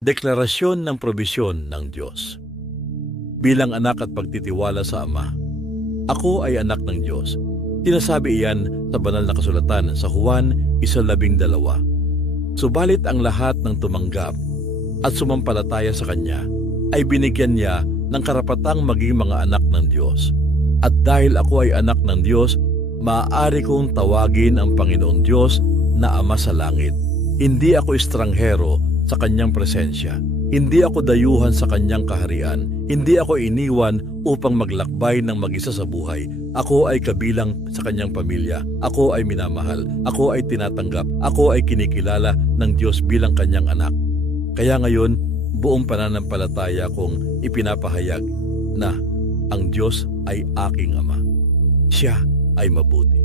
Deklarasyon ng probisyon ng Diyos. Bilang anak at pagtitiwala sa Ama, ako ay anak ng Diyos. Sinasabi iyan sa banal na kasulatan sa Juan 1:12. Subalit ang lahat ng tumanggap at sumampalataya sa Kanya ay binigyan niya ng karapatang maging mga anak ng Diyos. At dahil ako ay anak ng Diyos, maaari kong tawagin ang Panginoong Diyos na Ama sa langit. Hindi ako estranghero sa Kanyang presensya. Hindi ako dayuhan sa Kanyang kaharian. Hindi ako iniwan upang maglakbay ng mag-isa sa buhay. Ako ay kabilang sa Kanyang pamilya. Ako ay minamahal. Ako ay tinatanggap. Ako ay kinikilala ng Diyos bilang Kanyang anak. Kaya ngayon, buong pananampalataya kong ipinapahayag na ang Diyos ay aking Ama. Siya ay mabuti.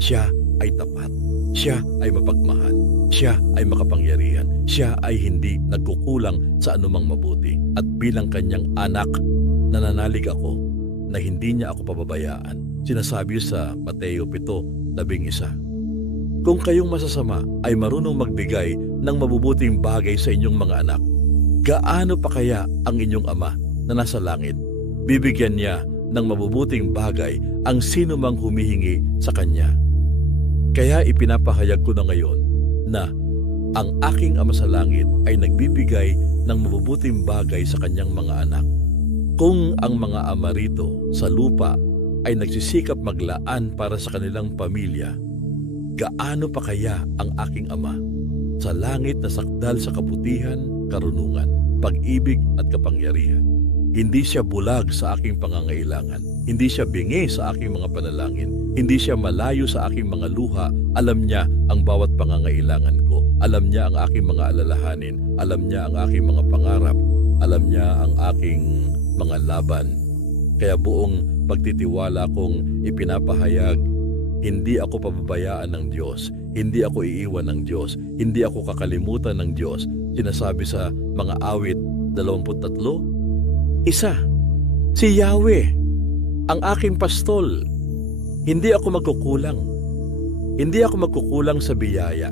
Siya ay tapat. Siya ay mapagmahal. Siya ay makapangyarihan. Siya ay hindi nagkukulang sa anumang mabuti. At bilang Kanyang anak, nananalig ako na hindi niya ako pababayaan. Sinasabi sa Mateo 7:11. Kung kayong masasama ay marunong magbigay ng mabubuting bagay sa inyong mga anak, gaano pa kaya ang inyong Ama na nasa langit? Bibigyan niya ng mabubuting bagay ang sino mang humihingi sa Kanya. Kaya ipinapahayag ko na ngayon na ang aking Ama sa langit ay nagbibigay ng mabubuting bagay sa Kanyang mga anak. Kung ang mga ama rito sa lupa ay nagsisikap maglaan para sa kanilang pamilya, gaano pa kaya ang aking Ama sa langit na sakdal sa kabutihan, karunungan, pag-ibig at kapangyarihan. Hindi siya bulag sa aking pangangailangan. Hindi siya bingi sa aking mga panalangin. Hindi siya malayo sa aking mga luha. Alam niya ang bawat pangangailangan ko. Alam niya ang aking mga alalahanin. Alam niya ang aking mga pangarap. Alam niya ang aking mga laban. Kaya buong pagtitiwala kong ipinapahayag, hindi ako pababayaan ng Diyos. Hindi ako iiwan ng Diyos. Hindi ako kakalimutan ng Diyos. Sinasabi sa mga awit 23, isa, si Yahweh, ang aking pastol. Hindi ako magkukulang. Hindi ako magkukulang sa biyaya.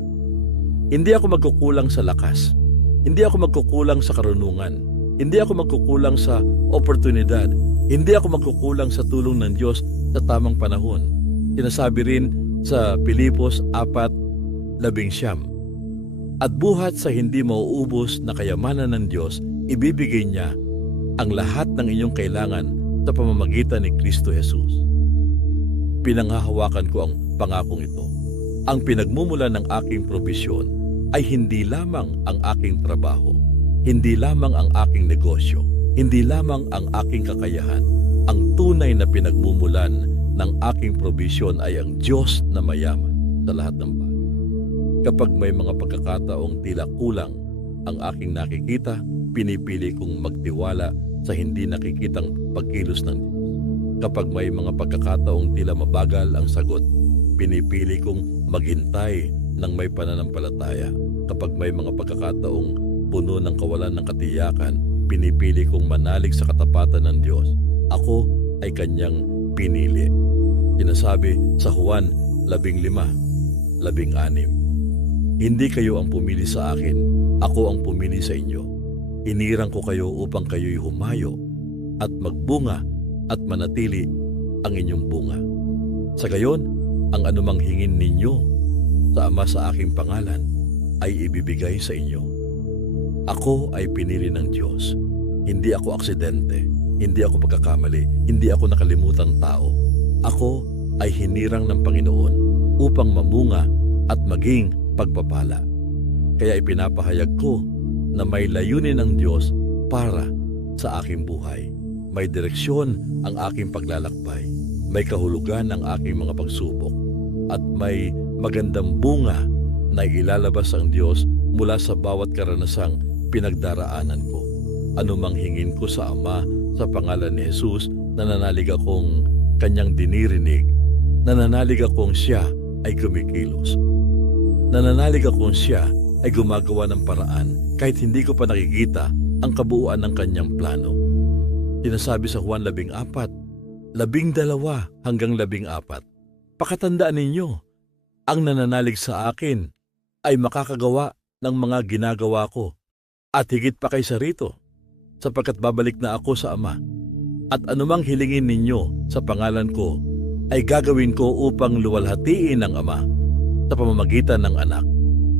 Hindi ako magkukulang sa lakas. Hindi ako magkukulang sa karunungan. Hindi ako magkukulang sa oportunidad. Hindi ako magkukulang sa tulong ng Diyos sa tamang panahon. Sinasabi rin sa Pilipos 4:11. At buhat sa hindi mauubos na kayamanan ng Diyos, ibibigay niya ang lahat ng inyong kailangan sa pamamagitan ni Kristo Jesus. Pinanghahawakan ko ang pangakong ito. Ang pinagmumula ng aking probisyon ay hindi lamang ang aking trabaho, hindi lamang ang aking negosyo, hindi lamang ang aking kakayahan. Ang tunay na pinagmumulan ng aking probisyon ay ang Diyos na mayaman sa lahat ng bagay. Kapag may mga pagkakataong tila kulang ang aking nakikita, pinipili kong magtiwala sa hindi nakikitang pagkilos ng Diyos. Kapag may mga pagkakataong tila mabagal ang sagot, pinipili kong maghintay ng may pananampalataya. Kapag may mga pagkakataong puno ng kawalan ng katiyakan, pinipili kong manalig sa katapatan ng Diyos. Ako ay Kanyang pinili. Sinasabi sa Juan 15:16, hindi kayo ang pumili sa akin, ako ang pumili sa inyo. Inirang ko kayo upang kayo'y humayo at magbunga at manatili ang inyong bunga. Sa gayon, ang anumang hingin ninyo sa Ama sa aking pangalan ay ibibigay sa inyo. Ako ay pinili ng Diyos. Hindi ako aksidente. Hindi ako pagkakamali. Hindi ako nakalimutang tao. Ako ay hinirang ng Panginoon upang mamunga at maging pagpapala. Kaya ipinapahayag ko na may layunin ng Diyos para sa aking buhay. May direksyon ang aking paglalakbay. May kahulugan ang aking mga pagsubok. At may magandang bunga na ilalabas ang Diyos mula sa bawat karanasang pinagdaraanan ko. Anumang hingin ko sa Ama sa pangalan ni Jesus, nananalig akong Kanyang dinirinig. Nananalig akong Siya ay kumikilos. Nananalig akong Siya ay gumagawa ng paraan kahit hindi ko pa nakikita ang kabuuan ng Kanyang plano. Sinasabi sa Juan 14:12-14, pakatandaan ninyo, ang nananalig sa akin ay makakagawa ng mga ginagawa ko At higit pa kaysa rito, sapagkat babalik na ako sa Ama, at anumang hilingin ninyo sa pangalan ko, ay gagawin ko upang luwalhatiin ng Ama sa pamamagitan ng Anak.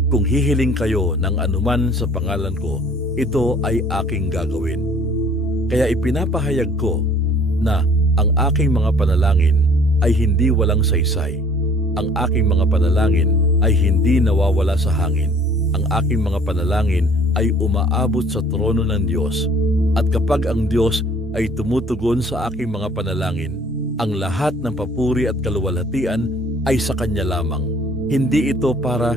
Kung hihiling kayo ng anuman sa pangalan ko, ito ay aking gagawin. Kaya ipinapahayag ko na ang aking mga panalangin ay hindi walang saysay. Ang aking mga panalangin ay hindi nawawala sa hangin. Ang aking mga panalangin ay umaabot sa trono ng Diyos. At kapag ang Diyos ay tumutugon sa aking mga panalangin, ang lahat ng papuri at kaluwalhatian ay sa Kanya lamang. Hindi ito para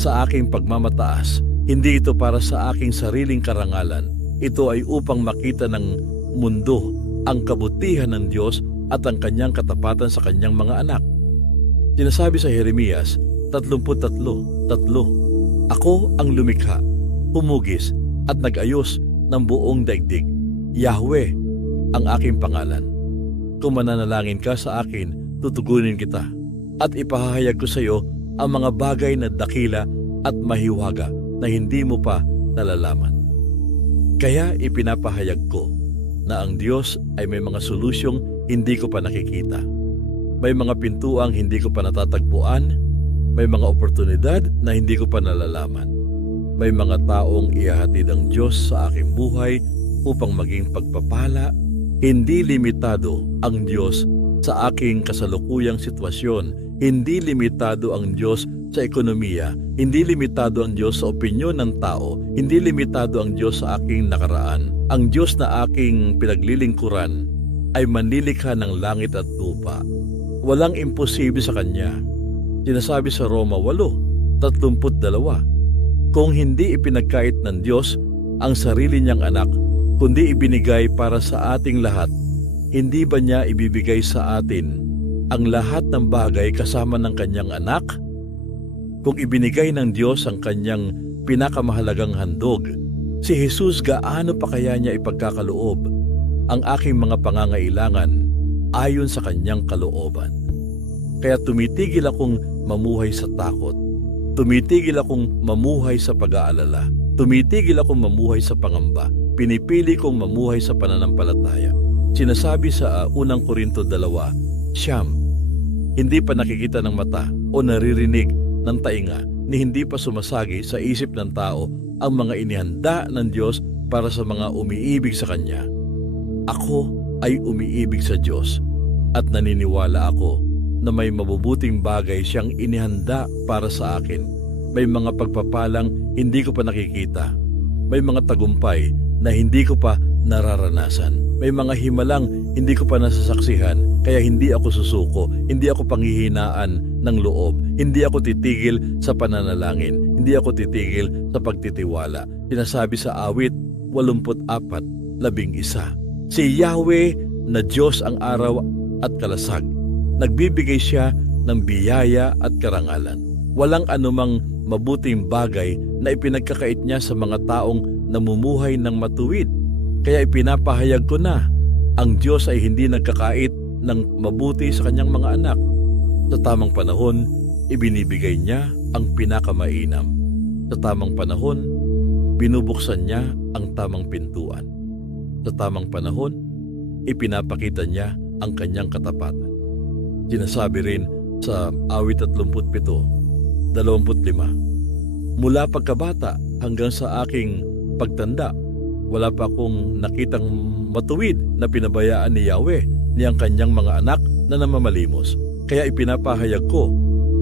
sa aking pagmamataas, hindi ito para sa aking sariling karangalan. Ito ay upang makita ng mundo ang kabutihan ng Diyos at ang Kanyang katapatan sa Kanyang mga anak. Sinasabi sa Jeremias 33:3, Ako ang lumikha, humugis at nag-ayos ng buong daigdig. Yahweh ang aking pangalan. Kung mananalangin ka sa akin, tutugunin kita at ipahahayag ko sa iyo ang mga bagay na dakila at mahiwaga na hindi mo pa nalalaman. Kaya ipinapahayag ko na ang Diyos ay may mga solusyong hindi ko pa nakikita. May mga pintuang hindi ko pa natatagpuan. May mga oportunidad na hindi ko pa nalalaman. May mga taong ihahatid ang Diyos sa aking buhay upang maging pagpapala. Hindi limitado ang Diyos sa aking kasalukuyang sitwasyon. Hindi limitado ang Diyos sa ekonomiya. Hindi limitado ang Diyos sa opinyon ng tao. Hindi limitado ang Diyos sa aking nakaraan. Ang Diyos na aking pinaglilingkuran ay manlilikha ng langit at lupa. Walang imposible sa Kanya. Sinasabi sa Roma 8:32, kung hindi ipinagkait ng Diyos ang sarili niyang anak, kundi ibinigay para sa ating lahat, hindi ba niya ibibigay sa atin ang lahat ng bagay kasama ng Kanyang anak? Kung ibinigay ng Diyos ang Kanyang pinakamahalagang handog, si Jesus gaano pa kaya niya ipagkakaloob ang aking mga pangangailangan ayon sa Kanyang kalooban? Kaya tumitigil akong mamuhay sa takot. Tumitigil akong mamuhay sa pag-aalala. Tumitigil akong mamuhay sa pangamba. Pinipili kong mamuhay sa pananampalataya. Sinasabi sa 1 Korinto 2:9, hindi pa nakikita ng mata o naririnig ng tainga ni hindi pa sumasagi sa isip ng tao ang mga inihanda ng Diyos para sa mga umiibig sa Kanya. Ako ay umiibig sa Diyos at naniniwala ako na may mabubuting bagay siyang inihanda para sa akin. May mga pagpapalang hindi ko pa nakikita. May mga tagumpay na hindi ko pa nararanasan. May mga himalang hindi ko pa nasasaksihan, kaya hindi ako susuko, hindi ako panghihinaan ng loob, hindi ako titigil sa pananalangin, hindi ako titigil sa pagtitiwala. Sinasabi sa awit 84:11, si Yahweh na Diyos ang araw at kalasag. Nagbibigay siya ng biyaya at karangalan. Walang anumang mabuting bagay na ipinagkakait niya sa mga taong namumuhay ng matuwid. Kaya ipinapahayag ko na ang Diyos ay hindi nagkakait ng mabuti sa Kanyang mga anak. Sa tamang panahon, ibinibigay niya ang pinakamainam. Sa tamang panahon, binubuksan niya ang tamang pintuan. Sa tamang panahon, ipinapakita niya ang Kanyang katapatan. Sinasabi rin sa awit 37:25, mula pagkabata hanggang sa aking pagtanda, wala pa akong nakitang matuwid na pinabayaan ni Yahweh niyang Kanyang mga anak na namamalimos. Kaya ipinapahayag ko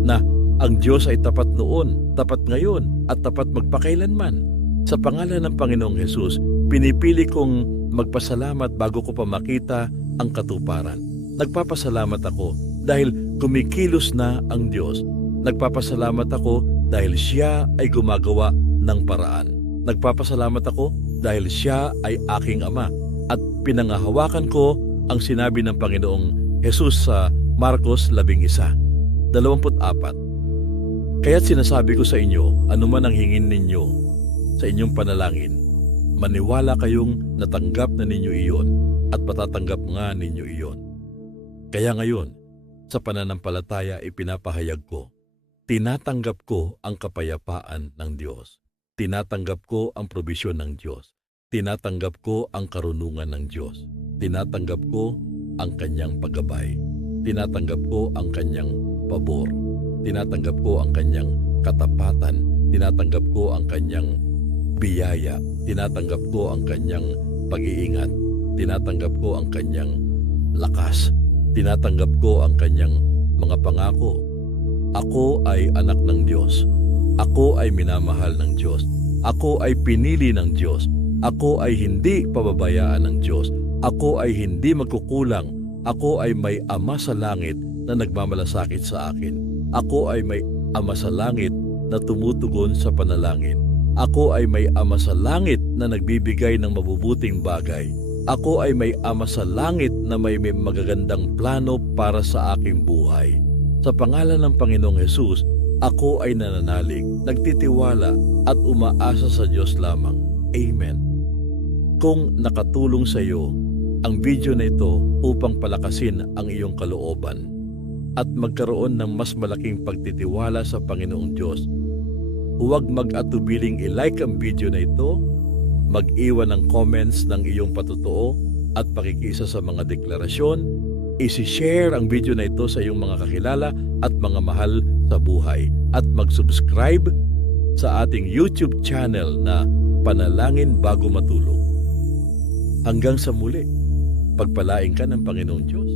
na ang Diyos ay tapat noon, tapat ngayon, at tapat magpakailanman. Sa pangalan ng Panginoong Hesus, pinipili kong magpasalamat bago ko pa makita ang katuparan. Nagpapasalamat ako dahil kumikilos na ang Diyos. Nagpapasalamat ako dahil Siya ay gumagawa ng paraan. Nagpapasalamat ako dahil Siya ay aking Ama at pinangahawakan ko ang sinabi ng Panginoong Hesus sa Marcos 11:24. Kaya't sinasabi ko sa inyo, anuman ang hingin ninyo sa inyong panalangin, maniwala kayong natanggap na ninyo iyon at patatanggap nga ninyo iyon. Kaya ngayon, sa pananampalataya ipinapahayag ko, tinatanggap ko ang kapayapaan ng Diyos. Tinatanggap ko ang probisyon ng Diyos. Tinatanggap ko ang karunungan ng Diyos. Tinatanggap ko ang kanyang paggabay. Tinatanggap ko ang kanyang pabor. Tinatanggap ko ang kanyang katapatan. Tinatanggap ko ang kanyang biyaya. Tinatanggap ko ang kanyang pag-iingat. Tinatanggap ko ang kanyang lakas. Tinatanggap ko ang kanyang mga pangako. Ako ay anak ng Diyos. Ako ay minamahal ng Diyos. Ako ay pinili ng Diyos. Ako ay hindi pababayaan ng Diyos. Ako ay hindi magkukulang. Ako ay may Ama sa langit na nagmamalasakit sa akin. Ako ay may Ama sa langit na tumutugon sa panalangin. Ako ay may Ama sa langit na nagbibigay ng mabubuting bagay. Ako ay may Ama sa langit na may magagandang plano para sa aking buhay. Sa pangalan ng Panginoong Hesus, ako ay nananalig, nagtitiwala at umaasa sa Diyos lamang. Amen. Kung nakatulong sa iyo ang video na ito upang palakasin ang iyong kalooban at magkaroon ng mas malaking pagtitiwala sa Panginoong Diyos, huwag mag-atubiling i-like ang video na ito, mag-iwan ng comments ng iyong patutuo at pakikisa sa mga deklarasyon, isi-share ang video na ito sa iyong mga kakilala at mga mahal sa buhay at mag-subscribe sa ating YouTube channel na Panalangin Bago Matulog. Hanggang sa muli, pagpalain ka ng Panginoong Diyos.